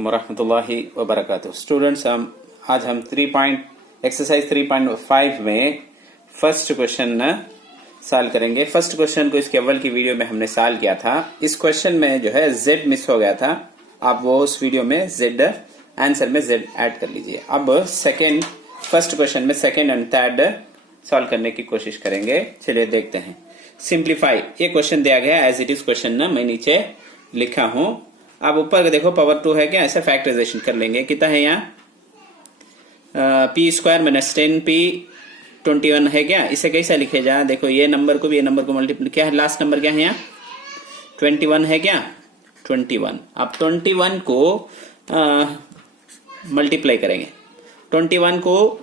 अस्सलामुअलैकुम वरहमतुल्लाहि वबरकातुहू। स्टूडेंट्स, आज हम एक्सरसाइज 3.5 में फर्स्ट क्वेश्चन सॉल्व करेंगे। फर्स्ट क्वेश्चन को इसके अव्वल की वीडियो में हमने सॉल्व किया था। इस क्वेश्चन में जो है z मिस हो गया था, आप वो उस वीडियो में z आंसर में z ऐड कर लीजिए। अब फर्स्ट क्वेश्चन में सेकेंड एंड थर्ड सॉल्व करने की कोशिश करेंगे। चलिए देखते हैं। सिंप्लीफाई, ये क्वेश्चन दिया गया एज इट इज क्वेश्चन ना मैं नीचे लिखा हूं। आप ऊपर देखो पावर 2 है क्या, ऐसा फैक्टराइजेशन कर लेंगे। कितना है यहाँ पी स्क्वायर माइनस 10p 21 है क्या, इसे कैसा लिखे जा। देखो ये नंबर को भी ये नंबर को मल्टीप्लाई, क्या है लास्ट नंबर क्या है यहाँ 21 है क्या 21। अब 21 को मल्टीप्लाई करेंगे। 21 को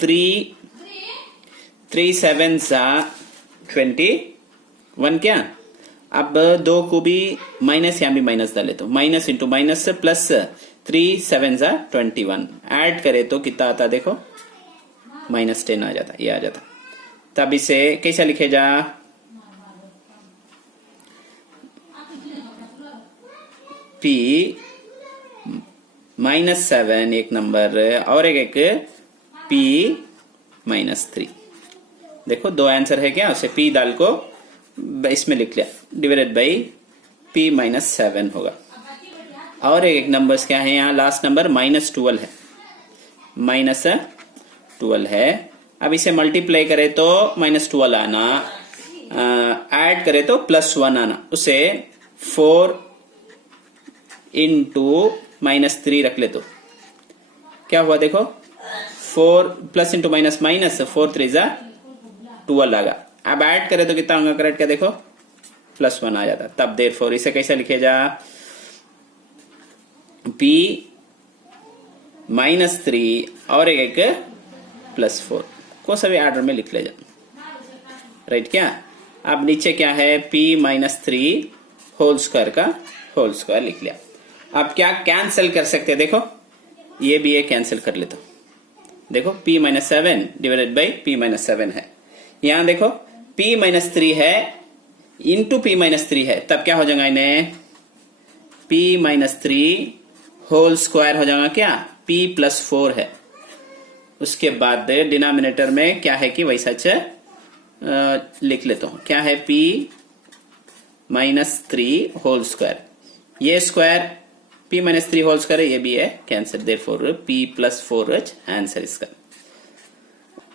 3 7 21 क्या। अब 2 को भी माइनस, यहाँ भी माइनस डाले तो minus into minus plus 3 7 21 add करे तो कितना आता देखो -10 आ जाता, ये आ जाता। तब इसे कैसा लिखे जा, p -7 एक नंबर और एक p -3। देखो दो आंसर है क्या, उसे p डाल को इसमें लिख लिया, डिवाइडेड बाई p -7 होगा। और एक नंबर्स क्या है यहाँ लास्ट नंबर -12 है, -12 है। अब इसे मल्टीप्लाई करे तो -12 आना, ऐड करे तो +1 आना। उसे 4 इंटू -3 रख ले तो क्या हुआ देखो 4 प्लस इंटू माइनस माइनस 4 3 12 आगा। अब ऐड करे तो कितना होगा करेक्ट क्या देखो +1 आ जाता। तब देयरफॉर इसे कैसे लिखे जा, p -3 और एक +4 को सभी ऑर्डर में लिख ले जा, राइट क्या। अब नीचे क्या है p -3 होल स्क्वायर का होल स्क्वायर लिख लिया। अब क्या कैंसिल कर सकते हैं, देखो ये भी ये कैंसिल कर लेता। देखो p -7 डिवाइडेड बाई p -7 है। यहां देखो p -3 है इंटू p -3 है, तब क्या हो जाएगा इन्हें p -3 होल स्क्वायर हो जाएगा क्या, p +4 है। उसके बाद डिनोमिनेटर में क्या है कि वैसा लिख लेता हूं, क्या है p -3 होल स्क्वायर, ये स्क्वायर p -3 होल स्क्वायर है, ये भी है कैंसिल, देयरफॉर p +4 आंसर इसका।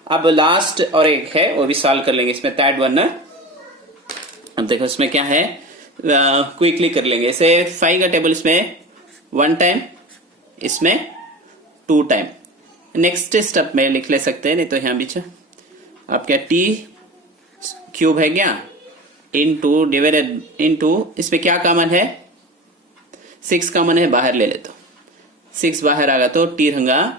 अब लास्ट और एक है वो भी सॉल्व कर लेंगे इसमें थर्ड वन। अब देखो इसमें क्या है, क्विकली कर लेंगे इसे। 5 का टेबल इसमें 1 टाइम, इसमें 2 टाइम। नेक्स्ट स्टेप में लिख ले सकते हैं, नहीं तो यहां बीच अब क्या t क्यूब है क्या इंटू डिवाइडेड इंटू, इसमें क्या कॉमन है 6 कॉमन है, बाहर ले ले तो 6 बाहर आगा तो t रहेगा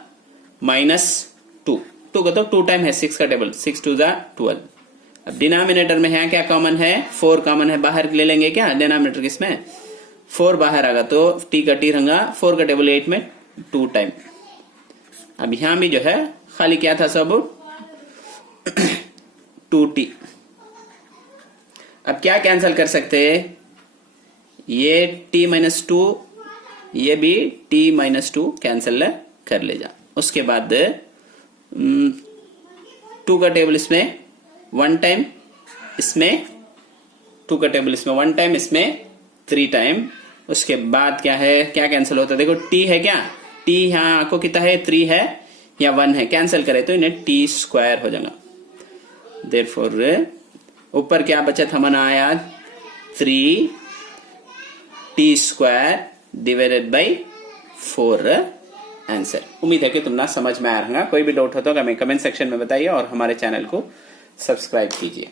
-2 का तो 2 टाइम है 6 का टेबल, 6 2 12। अब डिनोमिनेटर में है क्या कॉमन है 4 कॉमन है, बाहर ले लेंगे क्या डिनोमिनेटर किसमें 4 बाहर आगा तो t का t रहेगा 4 का टेबल 8 में 2 टाइम। अब यहां भी जो है खाली क्या था सब 2t। अब क्या कैंसिल कर सकते हैं, ये t -2 ये भी t -2 कैंसिल कर ले जा। उसके बाद 2 का टेबल इसमें 1 टाइम, इसमें 2 का टेबल इसमें 1 टाइम, इसमें 3 टाइम। उसके बाद क्या है, क्या कैंसिल होता है देखो t है क्या, t यहाँ आपको कितना है 3 है या 1 है, कैंसिल करे तो इन्हें t स्क्वायर हो जाएगा। देयरफॉर ऊपर क्या बचा था हमारा आया 3t square divided by 4 answer. उम्मीद है कि तुम ना समझ में आ रहा। कोई भी डाउट हो तो हमें कमेंट सेक्शन में बताइए और हमारे चैनल को सब्सक्राइब कीजिए।